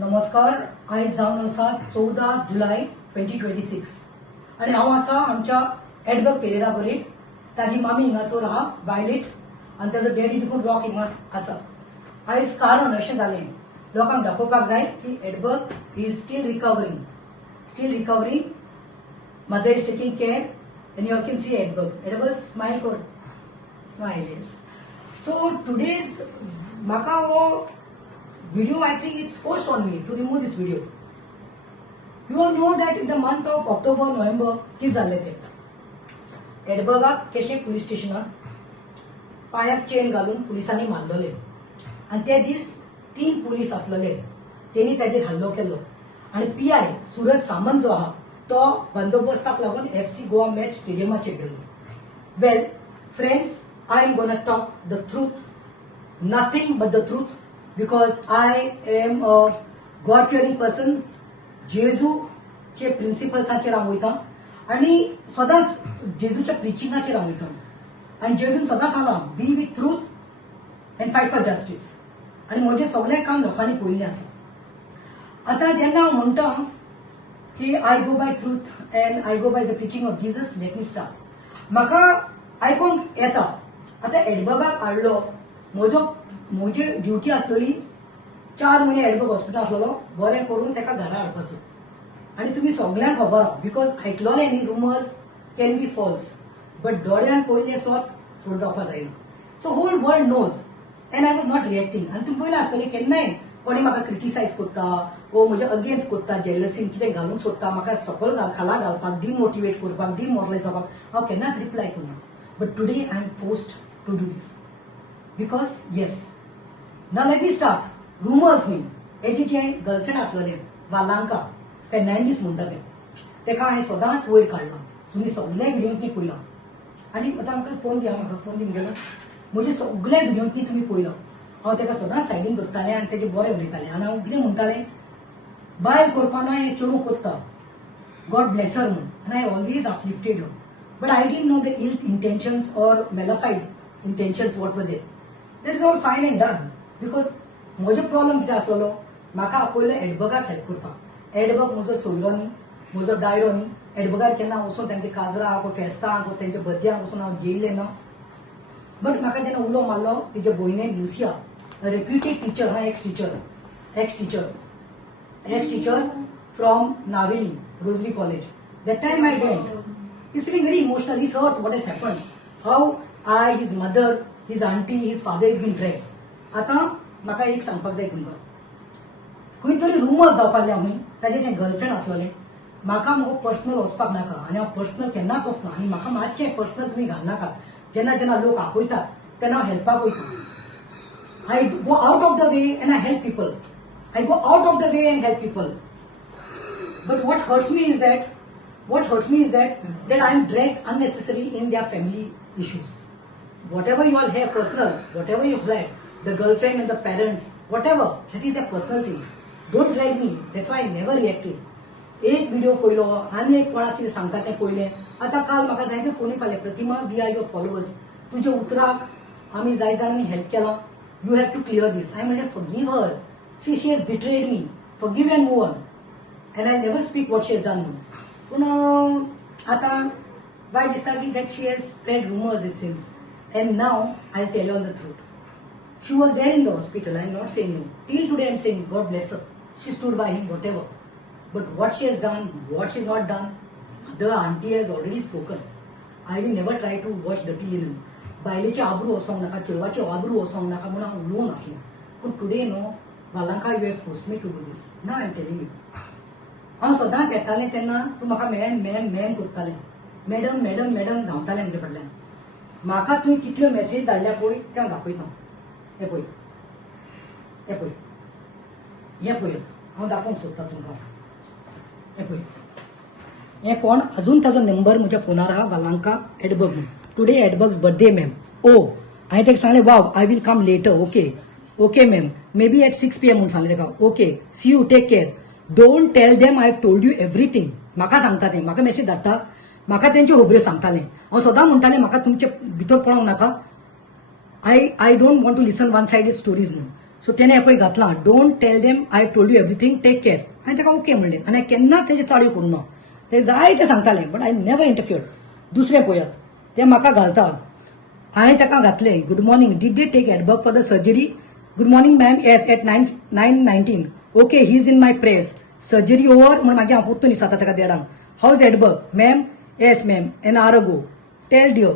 नमस्कार. आयज जावन आसा 14 जुलय 2026 आनी हांव आसा आमच्या एडबर्ग पेरेरा बरेट. ताजी मामी हिंगासर आहा वायलेट आनी ताजो डॅडी देखून रॉक हिंगा आसा. आयज कारण अशें जालें, लोकांक दाखोवपाक जाय की Edberg is steel recovering. Mother is taking care end you can C Edberg smile कर, स्माइल. येस. सो टुडेज म्हाका हो video, I think it's forced on me to remove this video. You all know that in the month of October, November, कितें जाल्लें तें एडबर्गाक केशे police स्टेशनात पांयाक chain घालून पुलिसांनी मारलेले आनी ते दीस 3 पुलीस आसलेले. तेणी ताजेर हल्लो केलो आनी PI सूरज सामंत जो आहा तो बंदोबस्ताक लागून FC गोवा मॅच स्टेडियमाचेर गेल्लो. वेल friends, I am gonna talk the truth, nothing but the truth. Because I am a God-fearing person. जेजूचे प्रिन्सिपल्सांचेर हांव वयतां आनी सदांच जेजूच्या प्रिचिंगाचेर हांव वयतां. आनी जेजून सदांच सांगलां, बी with truth end fight for justice. आनी म्हजें सगळें काम लोकांनी पळयल्लें आसा. आतां जेन्ना हांव म्हणटा की I go by truth and I go by the preaching of Jesus, let me start. म्हाका आयकूंक येता आतां एडबर्गाक हाडलो, म्हजी ड्युटी आसलेली 4 म्हयने एडबर्ग हॉस्पिटल आसलेलो बरें करून ताका घरा हाडपाचो. आनी तुमी सगळ्यांक खबर आहा, बिकॉज आयकलोले न्ही, rumours can be false, but दोळ्यान पयलें स्वत फूड जावपाक जायना. So whole world knows and I was not reacting. आनी तुमी पयलें आसतलें केन्नाय कोणी म्हाका क्रिटिसायज करता वो म्हजे अगेन्स्ट करता, जेलसीन कितें घालूंक सोदता, म्हाका सकयल खाला घालपाक, डिमोटिवेट करपाक, डिमोरलायज जावपाक, हांव केन्नाच रिप्लाय करना. But today I am forced to do this because yes. Now let me start. Rumors मी हेजी जे गर्लफ्रेंड आसलेले वालांका फेर्नांडीस म्हणटा तेका हांवें सदांच वयर काडलां. तुमी सगळे व्हिडियोंत मी पळयलां. आनी आतां आमकां फोन दिया, म्हाका फोन दी म्हणगेलो. म्हजे सगळे व्हिडियोंत तुमी पळयलां. हांव तेका सदांच सायडीन धरतालें आनी तेजें बरें उलयतालें. आनी हांव कितें म्हणटालें, बायल करपाना हें चेडूं कोत्ता, गॉड ब्लेस हर म्हूण. आनी I always uplifted her. But I didn't know the ill intentions or malafide intentions what were there. That is all fine and done. Because म्हजो प्रॉब्लम कितें आसलेलो, म्हाका आपयलो एडबर्गाक हेल्प करपाक. एडबर्ग म्हजो सोयरो न्ही, म्हजो दायरो न्ही. एडबर्गाक केन्ना वचून तांच्या काजराक वा फेस्तांक वा तांच्या बर्थडेक वचून हांव जेयलें ना. बट म्हाका जेन्ना उलो मारलो तेजे भयणेन लुसिया, रेप्युटेड टिचर, हा ex teacher from Navelim Rosary College. That time I went. Is feeling very emotional. Is hurt what has happen, how I, his mother, his aunty, his father is been drag. आतां म्हाका एक सांगपाक जाय तुमकां, खंय तरी rumours जावपाक हूंय ताजें तें गर्लफ्रेंड आसलेलें. म्हाका मुगो पर्सनल वचपाक नाका आनी हांव पर्सनल केन्नाच वचना. आनी म्हाका मातशें पर्सनल तुमी घालनाकात. जेन्ना लोक आपयतात तेन्ना हांव हेल्पाक वयता. I go out of the way and I help people. But what hurts me is that I am dragged unnecessarily in their family issues. Whatever you all have personal, whatever you have, the girlfriend and the parents, whatever, that is their personal thing. Don't drag me. That's why I never reacted. एक video पळयलो आनी एक कोणाक कितें सांगता तें पळयलें. आतां काल म्हाका जायते फोन येताले, प्रतिमा, वी आर युअर फॉलोवर्स, तुजे उतराक आमी जाय जाणांनी हेल्प केलां, यू हॅव टू क्लियर दीस. हांवें म्हणलें forgive her, she has betrayed me, forgive end move on. End I never speak what she has done. पूण आतां वायट दिसता की that she has spread rumours it seems. End now I tell you all the truth. She was there in the hospital. I am not saying no. Till today I am saying God bless her. She stood by him, whatever. But what she has done, what she has not done, the auntie has already spoken. I will never try to wash dirty linen. बायलेची आबरू वसोंक नाका, चेडवाची आबरू वसोंक नाका म्हणून हांव उलोवन आसलें. पूण today no, Valanka you have forced me to do this. Now I am telling you. हांव सदांच येतालें तेन्ना तूं म्हाका मॅम करतालें. मॅडम धांवतालें म्हजे फाटल्यान. म्हाका तुवें कितल्यो मॅसेज धाडल्या पळय तें हांव दाखयतां. हे पळयात, हांव दाखोवंक सोदता तुमकां. हे कोण, अजून ताजो नंबर म्हज्या फोनार आहा, Valanka Edberg. Today Edberg's birthday ma'am. हांवें ताका सांगलें, wow, I will come later. Okay ma'am, maybe at 6 PM म्हणून सांगलें ताका. Okay, see you, take care. Don't tell them I have told you everything. म्हाका सांगता तें, म्हाका मॅसेज धाडटा, म्हाका तेंच्यो खबऱ्यो सांगतालें. हांव सदां म्हणटालें म्हाका तुमचे भितर पळोवंक नाका. I don't want to listen one-sided stories. So त्याने पळय घातलां, don't tell them I told you everything, take care. हांवें ताका ओके म्हणलें आनी हांवें केन्नाच तेजे चाळीव करूं ना. ते जाय ते सांगतालें बट आय नेवर इंटरफियर्ड. दुसरें पळयात, ते म्हाका घालता. हांवें ताका घातलें, good morning, did they take Edberg for the surgery? Good morning ma'am, yes at 9:19. Okay, he is in my press. Surgery over म्हण मागीर हांव उत्तून दिसता ताका देडांक. How's Edberg? Ma'am, yes ma'am, an hour ago. Tell dear,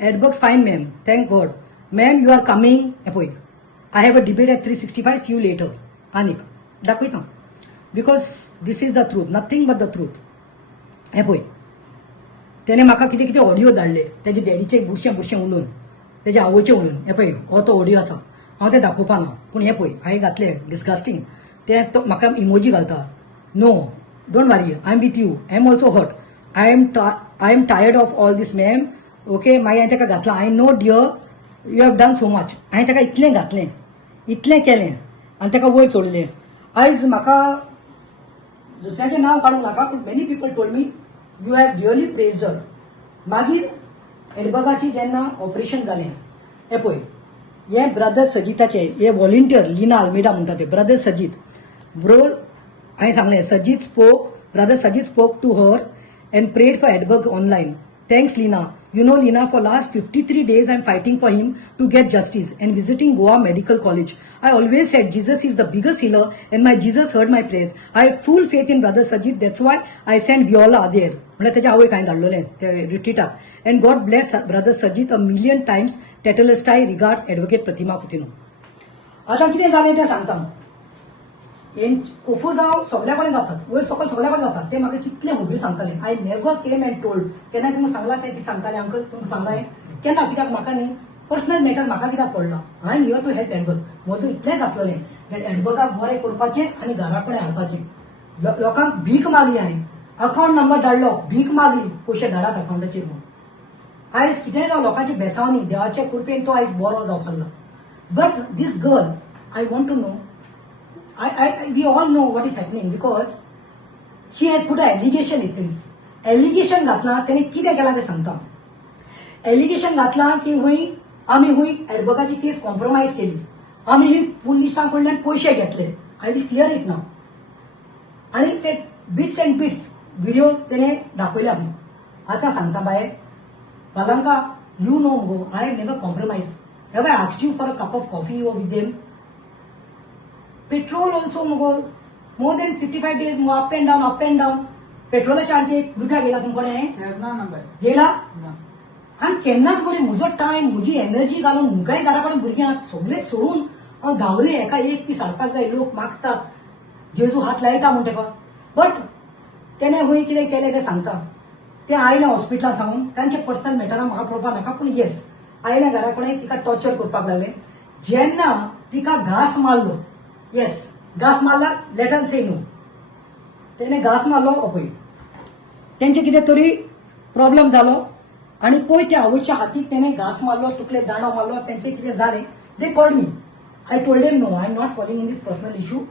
Edberg fine ma'am, thank God. Ma'am, you are coming. हे पळय, I have a debate at 3:65, see you later. आनीक दाखयता, because this is the truth, nothing but the truth. हे पळय, त्याने म्हाका कितें कितें ऑडियो धाडले, तेजे डॅडीचे बुरशें बुरशें उलोवन, तेजे आवयचें उलोवन. हे पळय, हो तो ऑडियो आसा. हांव तें दाखोवपा ना, पूण हे पळय हांवें घातलें, डिस्गस्टींग. ते तो म्हाका इमोजी घालता. No, don't worry, I am with you, I am also hurt. I am tired of all this ma'am. Okay, मागीर हांवें ताका घातलां, I know dear, you have done so much. हांवें ताका इतलें घातलें, इतलें केलें आनी ताका वयर सोडलें. आयज म्हाका दुसऱ्याचें नांव काडूंक नाका, पूण many people told me you have really praised her. मागीर एडबर्गाची जेन्ना ऑपरेशन जालें, हे पळय, हे ब्रदर सजिताचे, हे व्हॉलिंटियर लिना आल्मेडा म्हणटा ते ब्रदर सजीत. ब्रो, हांवें सांगलें, brother Sajith spoke to her and prayed for Edberg online. Thanks, Lina. You know, Lina, for last 53 days I'm fighting for him to get justice and visiting Goa Medical College. I always said Jesus is the biggest healer and my Jesus heard my prayers. I have full faith in Brother Sajid. That's why I sent Viola there. म्हणजे त्याच्या आवय काय धाडलोलें ते रिट्रीटाक. And God bless Brother Sajid a million times. Tetelestai regards Advocate Pratima Kutino. आता कितें जालें तें सांगता. ओफो जावं सगळ्या कडेन जातात, वयर सकयल सगळ्या कडेन जातात. ते म्हाका कितले व्हडली सांगताले. I never came and told. केन्ना तुमकां सांगला ते कितें सांगताले अंकल, तुमकां सांगलां केन्ना, कित्याक म्हाका न्ही पर्सनल मॅटर म्हाका कित्याक पडला. I am here to help Edberg. म्हजो इतलेंच आसलेलें, एडबर्गाक बरें करपाचें आनी घरा कडेन हाडपाचें. लोकांक भीक मागली, हांवें अकाउंट नंबर धाडलो, भीक मागली, पयशे धाडात अकाउंटाचेर म्हणून. आयज कितेंय जावं लोकांचे बेसावनी देवाचे कृपेन तो आयज बरो जावपाक लागला. But this girl, I want to know, we all know what is happening because she has put an allegation, it seems. Allegation घातला, त्याने कितें केला ते सांगता. एलिगेशन घातला की आमी एडबर्गाची केस कॉम्प्रोमाइज केली, आमी पुलिसां कडल्यान पयशे घेतले. आय विल क्लियर इट नाव. आणि ते बिट्स अँड बिट्स व्हिडिओ त्याने दाखवले आमी. आता सांगता bye Palanka, you know, I have never compromised. Have I asked you for a cup of coffee or with them? Petrol also, more than 55 days, up and down, up and down. Petrol charge रुपया गेला तुमकडे गेला. आणि केन्नाच बरें म्हजो time, म्हजी energy घालून मुखाय घरा कडेन भुरग्यांक सगळे सोडून हांव धांवलें. एका एक दीस हाडपाक जाय, लोक मागतात, जेजू हात लायता म्हण तेका. बट तेणे कितें केलें तें सांगता. ते आयले हॉस्पिटलांत सावन, तांचे पर्सनल मॅटरां म्हाका पळोवपाक नाका, पूण येस आयले घरा कडेन तिका टॉर्चर करपाक लागले. जेन्ना तिका घास मारलो, येस घास मारला, लेट अस से नो, तेणे घास मारलो. पळय तेंचे कितें तरी प्रॉब्लेम जालो आणि पळय त्या आवयच्या हातीक तेणे घास मारलो, तुकले दाणो मारलो, तेंचे कितें जालें. They called me. I told them no, I am not following in this personal issue.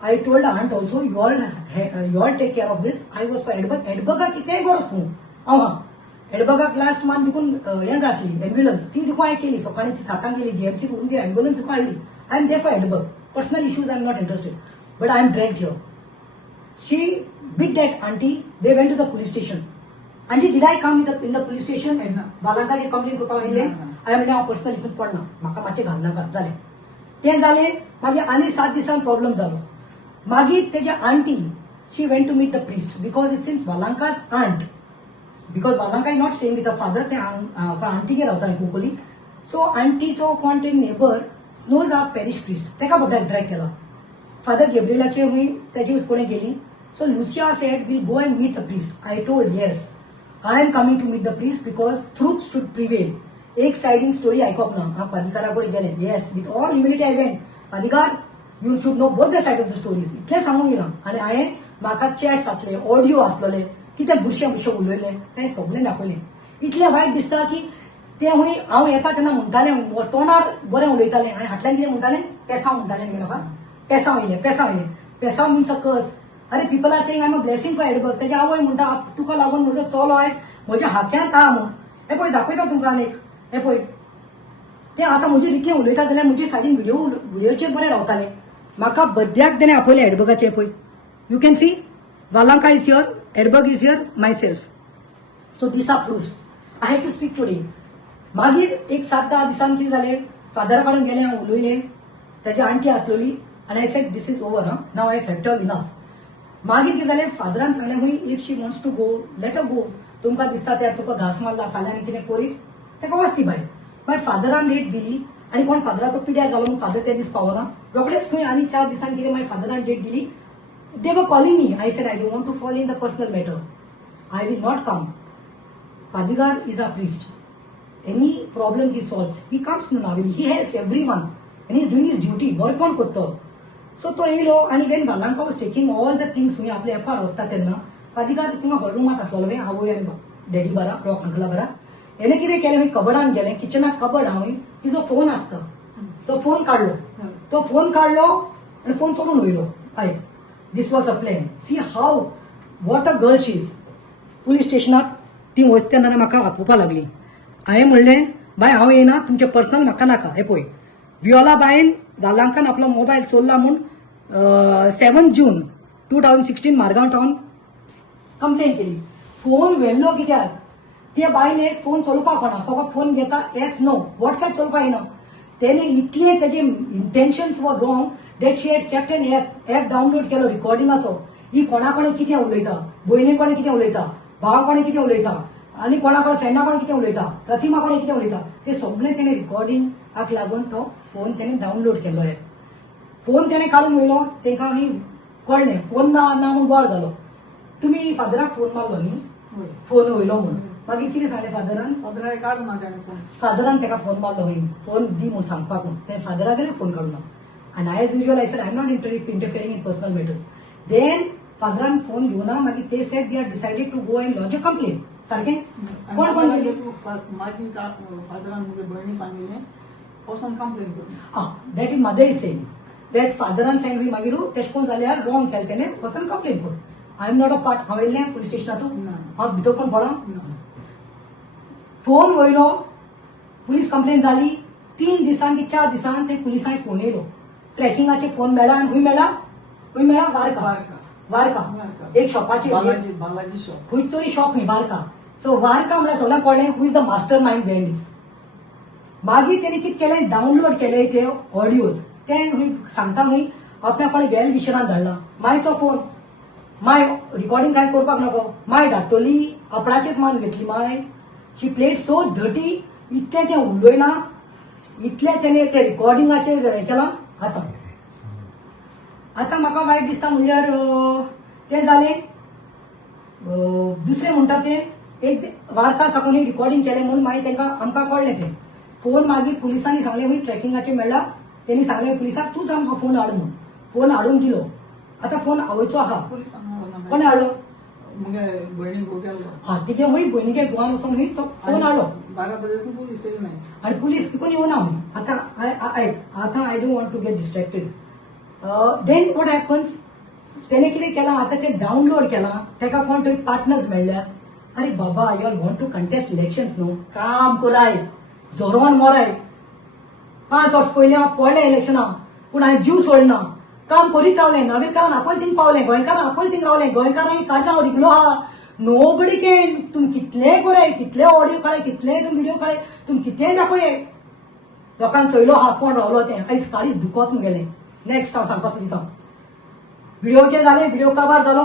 I told the aunt also, you all take care of this. I was for Edberg. Edberg कितेंय गरज तूं. एडबर्गाक last month देखून हें जातली ambulance, ती देखून हांवें केली. सकाळी ती 7 गेली, जीएमसी करून ती एम्ब्युलन्स काडली. I am there for Edberg. Personal issues I am not interested, but I am dragged here. She beat that aunty. They went to the police station. Aunty, did I come in the police station? बालांकाची complain करपाक वयले. हांवें म्हणलें हांव personal हितून पडना, म्हाका मातशें घाल नाका. जालें तें जालें. मागीर आनी 7 दिसान प्रॉब्लेम जालो. मागीर तेजे aunty, she went to meet the priest because it since Valanka's aunt, because Valanka is not staying with a father, ते आंटीगे रावता कुंकोली. सो आंटीचो कोण ते neighbour knows a parish priest, तेका बद्दल ड्रॅग केला. फादर गेब्रियलाचे तेजे कोणें गेली. So Lucia said will go and meet the priest. I told yes, I am coming to meet the priest because truth should prevail. एक सायडींग स्टोरी आयकप ना. हांव पालिकारा कडेन गेलें. Yes, with all humility I went. Palikar, you should know both the side of the stories. इतलें सांगूंक गेलां. आनी हांवें म्हाका चॅट्स आसले, ऑडियो आसलेले, कितें बुरशें उलयलें तें सगळें दाखयलें. इतलें वायट दिसता की तें हांव येता तेन्ना म्हणटालें, तोंडार बरें उलयतालें आनी हाटल्यान कितें म्हणटालें, पेसांव म्हणटालें न्ही म्हाका. पेसांव येयलें. पेसांव मिन्स अ कर्स. अरे people are saying I am a blessing for Edberg. तेजे आवय म्हणटा तुका लागून म्हजो चलो आयज म्हज्या हाक्यांत आहा म्हूण. हें पळय दाखयता तुमकां आनीक. हें पळय ते आतां म्हजे रितीन उलयता जाल्यार म्हजे सायडीन व्हिडिओचेर बरें रावताले. म्हाका बद्याक तेणें आपयलें एडबर्गाचेर पळय. You can see Valanka is here, Edberg is here, myself. So these are proofs. I have to speak today. मागीर एक 7-10 दिसान कितें जालें, फादरा कडेन गेलें, हांव उलयलें. ताची आंटी आसलोली आनी I said this is over, now I have told enough. मागीर कितें जालें, फादरान सांगलें हूंय if she wants to go let her go. तुमकां दिसता त्यार तुका घास मारला, फाल्यां आनी कितें करीत तेका वचती भायर. मागीर फादरान डेट दिली आनी कोण फादराचो पिड्यार जालो म्हूण फादर ते दीस पावना. रोखडेच खंय आनी 4 दिसान कितें मागीर फादरान डेट दिली. They were calling me. I said I don't want to fall in the personal matter. I will not come. Padigar is a priest. Any problem he solves, he comes to Navili. He helps everyone and he is doing his duty. Work on kotto. So to yellow आणि when Valanka was taking all the things we आपले एपार होता तेन्ना Padigar तिंगा hall रूमात आसलो वे आवय आनी daddy बरा rock अंकला बरा. हेणे कितें केलें, हूंय कबडान गेलें, किचनाक कबड आहा हूंय, तिजो फोन आसता. तो फोन काडलो आनी फोन चोरून वयलो. I this was a plan. See how what a girl she is. Police स्टेशनाक ती वचता तेन्ना म्हाका आपोवपा लागली. हांवें म्हणलें बाय हांव येना, तुमचें पर्सनल म्हाका नाका. हे पळय वियोला बायन वालांकान आपलो मोबायल चोरला म्हूण 7 जून 2016 मारगांव टावन कंप्लेन केली. फोन व्हेल्लो कित्याक, ते बायन एक फोन चलोवपाक कळना, फकत फोन घेता येस नो, वॉट्सएप चलोवपाक येना. तेणे इतले तेजे इंटेन्शन्स वर wrong that she had kept an app download केलो रिकॉर्डिंगाचो. ही कोणा कडेन कितें उलयता, भयणी कडेन कितें उलयता, भावा कडेन कितें उलयता आनी कोणा कडेन फ्रेंडा कडेन कितें उलयता, प्रतिमा कडेन कितें उलयता, ते सगळें तेणें रिकॉर्डिंगाक लागून तो फोन तेणें डावनलोड केल्लो. फोन तेणें काडून वयलो. तांकां कळ्ळें फोन ना म्हूण बोवाळ जालो. तुमी फादराक फोन मारलो न्ही, फोन वयलो म्हणून. मागीर कितें सांगलें फादरान, फादरान ताका फोन मारलो हूंय, फोन दी म्हूण सांगपाक. तेणें फादराक फोन काडून ना. आनी as usual I said I am not interfering in personal matters. Then फादरान फोन घेवना. मागीर ते said they are decided to go and lodge a complain. सारकें कोण मागीर फादरान म्हगे भयणी सांगिल्लें वचून कंप्लेन कर. That is mother is saying that फादरान सांगलें मागीर तेश कोन जाल्यार रॉंग केलें तेणें वचून कंप्लेन कर. I am not a part. हांव येयल्लें पुलीस स्टेशनातून, हांव भितर कोण पडा. फोन वयलो, पुलीस कंप्लेन जाली. 3 दिसान की 4 दिसान ते पुलिसांनी फोन येयलो. ट्रॅकिंगाचे फोन मेळ्ळा आनी हूंय मेळ्ळा वारका एक शॉपाचेर बालाजी शॉप, खंय तरी शॉप हूंय वारका. सो वारका म्हळ्यार सगळ्यांक कळ्ळें who is the mastermind behind this. मागीर तेणी कितें केलें, डावनलोड केले ते ऑडियोज. ते हूंय सांगता हूंय आपल्या कोणे वेल विशरान धाडला. मायचो फोन, माय रिकॉर्डिंग कांय करपाक नको, माय धाडटली, आपणाचेच मान घेतली माय. शी प्लेड सो धटी. इतलें तें उलयलां, इतलें तेणें ते रिकॉर्डिंगाचेर हें केलां. आतां म्हाका वायट दिसता म्हणल्यार तें जालें. दुसरें म्हणटा तें एक वार्ता साकून रिकॉर्डिंग केलें म्हणून मागीर तांकां आमकां कळ्ळें तें. फोन मागीर पुलिसांनी सांगलें हूंय ट्रॅकिंगाचेर मेळ्ळा. तेणी सांगलें पुलिसाक तूंच आमकां फोन हाड म्हणून. फोन हाडून दिलो. आतां फोन आवयचो आहा. कोणें हाडलो, म्हगे भयणीक गेलो. तिगे हूंय भयणीगे गोवान वचून हूंय तो फोन हाडलो. 12 बजेक पुलीस येयली ना. आनी पुलीस तिकून येवना हूंय. आतां I don't want to get distracted. Then what happens, तेणें कितें केलां, आतां तें डावनलोड केलां. ताका कोण तरी पार्टनर्स मेळ्ळ्यात. अरे बाबा you all want to contest elections न्हू, काम कराय, जोरवान मराय. 5 वर्स पयलीं हांव पडलें इलेक्शनाक पूण हांवें जीव सोडना. काम करीत रावलें. नागरिकांक आपयल थिंग पावलें, गोंयकारांक आपयल थिंग रावलें. गोंयकारांक काळजां हांव रिगलो आहा. Nobody can. तुमी कितलेंय कराय, कितले ऑडियो काडय, कितले व्हिडिओ काडय, तुमी कितेंय दाखोय, लोकांक चयलो आहा कोण रावलो तें. आयज काळीच दुखोत मुगेलें. नेक्स्ट हांव सांगपाक सोदिता. व्हिडिओ कितें जालें, व्हिडिओ कवर जालो.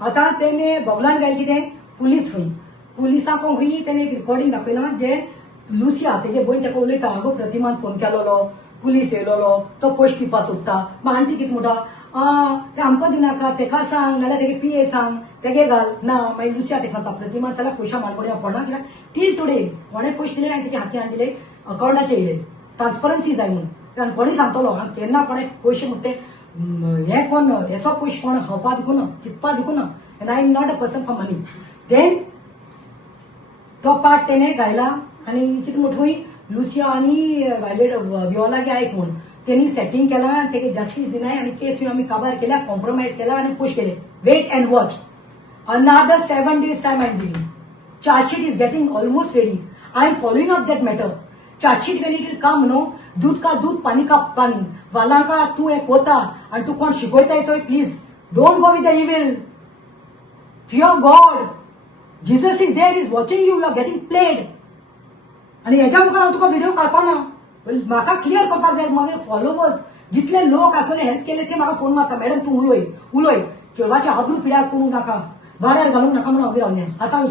आतां तेणें बोगलान घायल कितें, पुलीस हूंय. पुलिसाक हूंय तेणें एक रिकॉर्डिंग दाखयलां जे लुसिया तेगे भयण ताका उलयता, आगो प्रतिमान फोन केलोलो, पुलीस येयलोलो, तो पयशे दिवपाक सोदता. मागीर आंटी कितें म्हणटा, ते आमकां दिनाका, तेका सांग नाल्यार तेगे PA सांग, तेगे घाल ना. मागीर लुसिया तेका सांगता प्रतिमान जाल्यार पयशा मानकोड्या पडना, कित्याक टील टुडे कोणें पयशे दिले आनी तेगे हाती हाडिले अकावंटाचेर येयले. ट्रान्सपरन्सी जाय म्हणून. आनी कोणी सांगतलो केन्ना कोणें पयशे म्हणटे हे कोण हेसो पयशे कोण खावपा दिवना, चिंतपा दिवना. And I am not a person for money. Then तो पार्ट तेणें गायला आनी कितें म्हणटा हूंय लुसिया आनी वायलेट वियोलागे आयक म्हणून तेणी सेटिंग केलां. तेगे जस्टीस दिनाय आनी केस आमी काबार केल्या, कॉम्प्रोमायज केला आनी पुश केले. Wait and watch. Another 7 days time I am giving. Chargesheet is getting almost ready. I am following up that matter. Chargesheet when it will come no दूध का दूध पानी का पानी वालांका तू एक होता आणि तू कोण शिकवताय चोय please don't go with the evil fear God Jesus is there is watching you are getting played आणि हेच्या मुखार हांव तुका व्हिडिओ काडपाना म्हाका क्लियर करपाक जाय मागे फॉलोवर्स जितले लोक आसले हेल्प केले ते म्हाका फोन मारता मॅडम तू उलय केळवाचे आबरू पिड्यार करूंक नाका वाड्यार घालूंक नाका म्हणून हांव रावलें आतां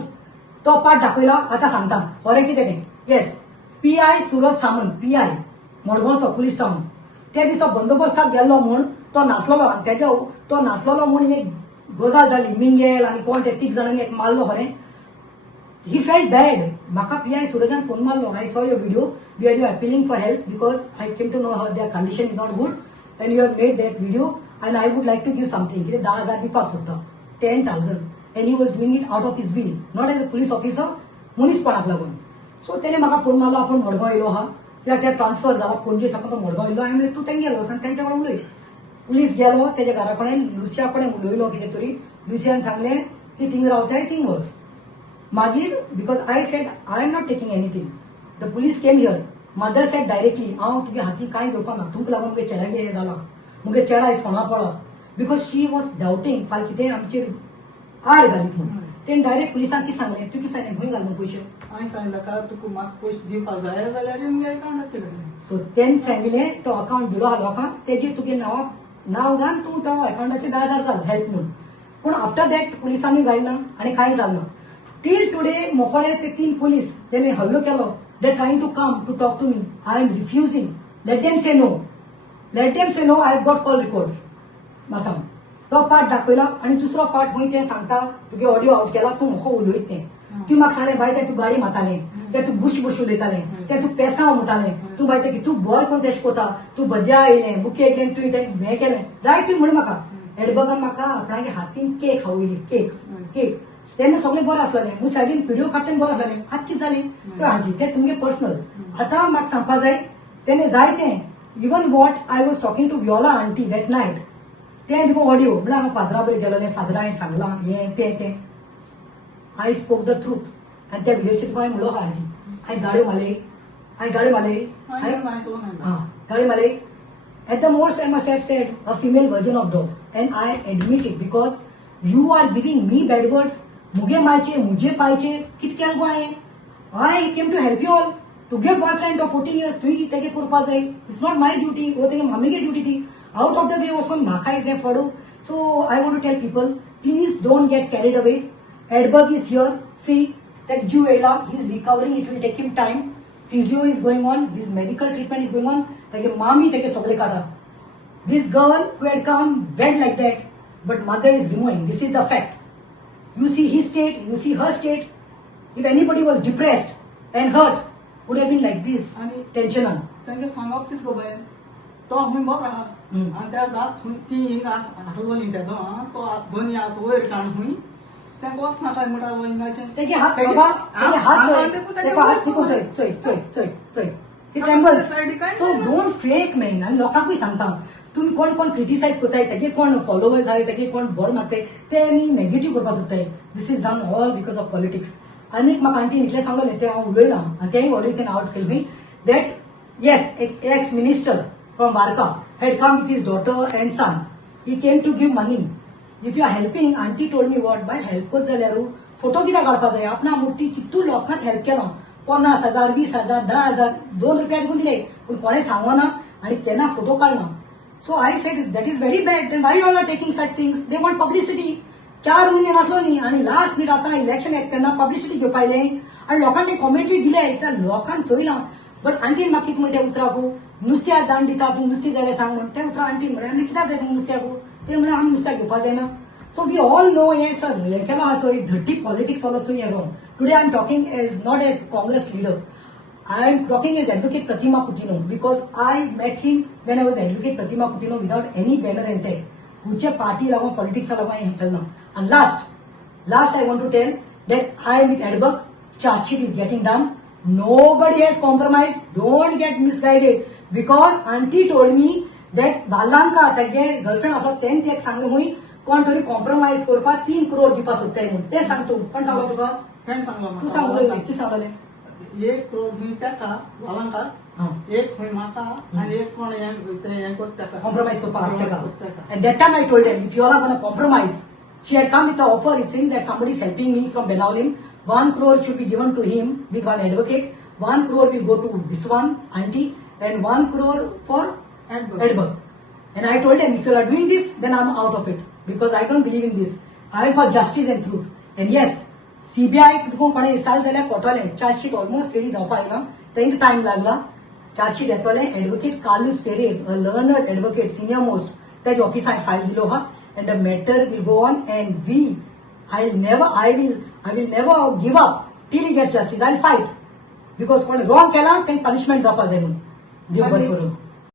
तो पाठ दाखयला आतां सांगता खरें कितें तें yes PI Suraj Samant PI मडगांवचो पुलीस टाउन त्या दीस तो बंदोबस्ताक गेल्लो म्हूण तो नाचलोलो आनी तेच्या तो नाचलोलो म्हूण एक गजाल जाली मिंगेल आनी कोण ते 3 जाणांनी एक मारलो खरें ही फेल्ट बॅड म्हाका PI सुरजान फोन मारलो I saw your video where you appealing for help because I came to know how their condition is not good and you have made that video and I would like to give something कितें 10,000 दिवपाक सोदता 10,000 and he was doing it out of his will not as a police officer मनीसपणाक लागून so तेणे म्हाका phone मारलो आपूण मडगांव येयलो आहा कित्याक ते ट्रान्सफर जाला पणजे साकून तो मडगांव येयलो हांवें म्हणलें तूं थंय गेलो आनी तेंच्या कडेन उलय पुलीस गेलो तेच्या घरा कडेन लुसिया कडेन उलयलो कितें तरी लुसियान सांगलें ती थिंग रावताय थिंग वच मागीर because I said I am not taking anything the police came here mother sed directly हांव तुगे हाती कांय घेवपाना तुमकां लागून मुगे चेड्यागे हें जाला मुगे चेडा आयज फोंडा पडला बिकॉज शी वॉज डावटींग फाल कितें आमचेर आड घालीत म्हणून तेणें डायरेक्ट पुलिसांक कितें सांगलें तूं कितें सांगलें खंय घाल पयशे हांवें सांगलें का तुका म्हाका पयशे दिवपाक जाय जाल्यार मुगे अकाउंटाचे घाल सो तेणें सांगिल्लें तो अकाउंट दिलो आहा लोकांक तेजेर तुगे नांव घाल तूं तो अकाउंटाचे 10,000 घाल हेल्प म्हणून पूण आफ्टर दॅट पुलिसांनी घालना आनी कांय जालना टील टुडे मोकळे ते 3 पुलीस तेणे हल्लो केलो they trying to come to talk to me I am refusing let them say no I have got call records माता तो पार्ट दाखयला आनी दुसरो पार्ट खंय तें सांगता तुगे ऑडियो आउट केला तूं म्हाका उलयत तें तूं म्हाका सांगलें बाय तें तूं गाडी मारतालें तें तूं बुश उलयतालें तें तूं पेसांव म्हणटालें तूं बाय तें तूं बॉय कोण तें शिकोता तूं बद्या येयलें बुके येयलें तुवें तें हें केलें जाय तुवें म्हण म्हाका एडबगान म्हाका आपणागे हातीन केक खावयली केक तेन्ना सगळें बरें आसलेलें म्हूण सायडीन व्हिडिओ काडटना बरें आसलेलें आतां कितें जालें सो आंटी तें तुमगे पर्सनल आतां म्हाका सांगपा जाय तेणें जाय तें even what I was talking to Viola aunty that night तें तुका ऑडियो म्हळ्यार हांव फादरा बरें गेलोलें फादरा हांवें सांगलां हें तें आय स्पोक द ट्रूथ आनी त्या व्हिडिओचेर तुका हांवें म्हणलो आंटी हांवें गाड्यो मारले गाडी मारले at the most I must have said a female version of dog and I admit it because you are giving me bad words मुगे मायचे मुझे पायचे कित केल गो I came to help you all तुगे बॉयफ्रेंड ऑफ 14 years तुवें तेगे करपा जाय it's not my duty वो तेगे मामीगे ड्युटी ती आउट ऑफ द वे वचून म्हाका इज हें फॉडू so I want to tell people please don't get carried away Edberg is here see that Jew Ela, he is recovering, it will take him time. Physio is going on, his medical treatment is going on. Take mommy, take sogle kada. This girl who had come went like that, but mother is removing. This is the fact. You see his state, you see her state. If anybody was depressed and hurt, would have been like this. Tension on. तांगे सांगप कितें गो bye तो हूंय बरो आहा आनी त्या जात ती हलवली तेदो तो दोनी हात वयर काड हूंय तेंका वचनाका म्हणटा वयनाचें तेगे हात बाबा तेगे हात सिकून चोय he trembles so don't fake man आणि लोकांकूय सांगता तुम्ही कोण क्रिटिसाइज करताय तेगे कोण फॉलोवर्स आहाय तेगे कोण बोर मारताय ते आनी नेगेटिव्ह करपाक सोदताय this is done all because of politics आनीक म्हाका आंटीन इतलें सांगलें तें हांव उलयलां आनी तेंय ऑडियो तेणें आउट केलें me that yes ex minister from Varca had come with his daughter and son he came to give money if you are helping auntie told me what by help coach जाल्यार photo कित्याक काडपा जाय आपणा मोठी कितू लोकांक help केलो 50,000 20,000 10,000 2 रुपया दिवून दिले पूण कोणें सांगना आनी केन्ना फोटो काडना so I said that is very bad then why you are taking such things they want publicity 4 म्हयने नासलो न्ही आनी लास्ट मिनीट आतां इलेक्शन येता तेन्ना पब्लिसिटी घेवपा आयलें आनी लोकांनी कॉमेंटूय दिले त्या लोकांक चोयलां बट आंटीन म्हाका कितें म्हणटा उतराकू नुस्त्याक दांड दिता तूं नुस्तें जाल्यार सांग म्हण तें उतरां आंटीन म्हळ्यार आमी कित्याक जाय तुमकां नुस्त्याकू ते म्हळ्यार आमी नुस्त्याक घेवपा जायना So we all know हें सर हें केलो आहा चोय धट्टी पॉलिटिक्स वालो चोय हें wrong today I am talking as not as Congress leader I am talking as Advocate Pratima Kutino because I met him when I was Advocate Pratima Kutino without any banner and tag. Which party लागून politics लागून हें केलना. And last I want to tell that I am with Edberg. Charge sheet is getting done. Nobody has compromised. Don't get misguided because auntie told me that वालांका तेगे girlfriend आसलो तेन तेक सांगलें हुंय कोण तरी कॉम्प्रोमाइज करपाक 3 crore दिवपाक सोदताय म्हणून तें सांग तूं कोण सांगलो तुका तेणें सांगलो तूं सांगलो कितें सांगलें एक करोड हुई ताका वालांका हां एक हुई म्हाका आनी एक कोण हें कोत्ता ताका compromise करपाक Compromise ताका. करता ताका. And that time I told him, if you all are going to compromise, she had come with the offer, it's saying that somebody is helping me from Benaulim. 1 crore should be given to him with one advocate. 1 crore will go to this one, auntie, and 1 crore for Edberg. And I told him, if you are doing this, then I'm out of it. Because I don't believe in this. I am for justice and truth. And yes, CBI तुका कोणे इसाल जाल्यार कोटोलें chargesheet almost ready जावपा आयला तांकां time लागला chargesheet येतोलें advocate Carlos Pereira a learned advocate senior most तेज ऑफिसान file दिलो हा and the matter will go on and I will never give up till he gets justice. I'll fight because कोण रॉंग केला तांकां पनिशमेंट जावपा जाय म्हणून देव बरें करूं.